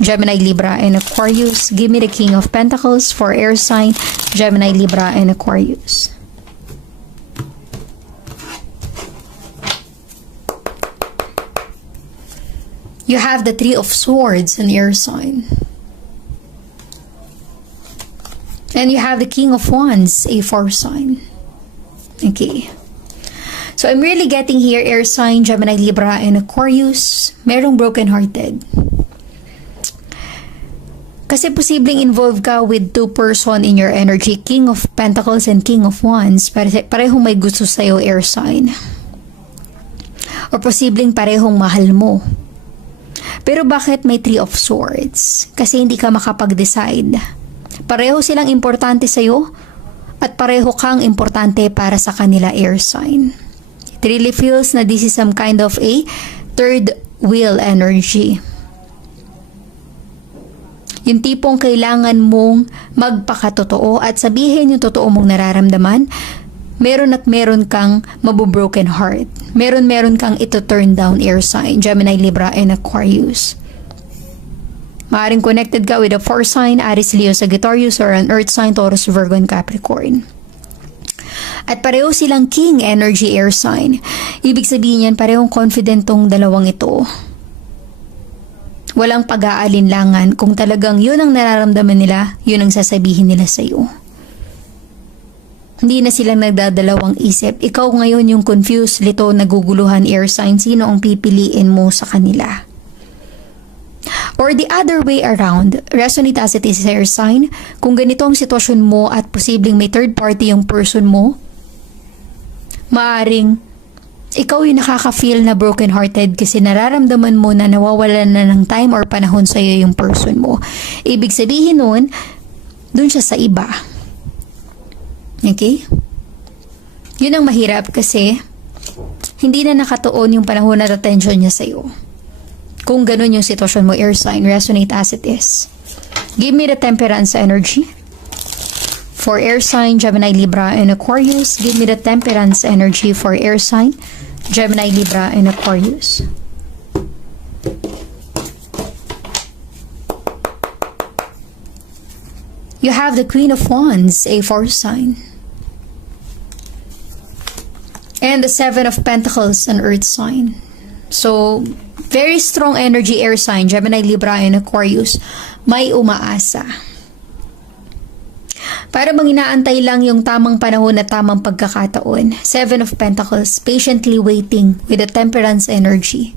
Gemini, Libra, and Aquarius. Give me the King of Pentacles for air sign, Gemini, Libra, and Aquarius. You have the Three of Swords in air sign. And you have the King of Wands, a fire sign. Okay. So I'm really getting here air sign, Gemini, Libra, and Aquarius. Merong broken-hearted. Kasi posibleng involved ka with two person in your energy. King of Pentacles and King of Wands. Parehong may gusto sa'yo, air sign. Or posibleng parehong mahal mo. Pero bakit may Three of Swords? Kasi hindi ka makapag-decide. Pareho silang importante sa'yo at pareho kang importante para sa kanila, air sign. It really feels na this is some kind of a third wheel energy. Yung tipong kailangan mong magpakatotoo at sabihin yung totoo mong nararamdaman. Meron at meron kang mabubroken heart. Meron kang ito turn down, air sign, Gemini, Libra, and Aquarius. Maaring connected ka with a fire sign, Aries, Leo, Sagittarius, or an earth sign, Taurus, Virgo, and Capricorn. At pareho silang king energy, air sign. Ibig sabihin yan, parehong confident tong dalawang ito. Walang pag-aalinlangan. Kung talagang yun ang nararamdaman nila, yun ang sasabihin nila sa'yo. Hindi na silang nagdadalawang isip. Ikaw ngayon yung confused, lito, naguguluhan, air sign. Sino ang pipiliin mo sa kanila? Or the other way around, resonate as it is, air sign. Kung ganito ang sitwasyon mo at posibleng may third party yung person mo, maaring ikaw yung nakaka-feel na broken-hearted kasi nararamdaman mo na nawawalan na ng time or panahon sa'yo yung person mo. Ibig sabihin nun, dun siya sa iba. Okay? Yun ang mahirap kasi hindi na nakatuon yung panahon at attention niya sa'yo. Kung ganun yung sitwasyon mo, air sign, resonate as it is. Give me the temperance energy. For air sign, Gemini, Libra, and Aquarius. Give me the temperance energy for air sign, Gemini, Libra, and Aquarius. You have the Queen of Wands, a fire sign. And the Seven of Pentacles, an earth sign. So, very strong energy, air sign, Gemini, Libra, and Aquarius. May umaasa. Para bang inaantay lang yung tamang panahon at tamang pagkakataon. Seven of Pentacles, patiently waiting with the temperance energy.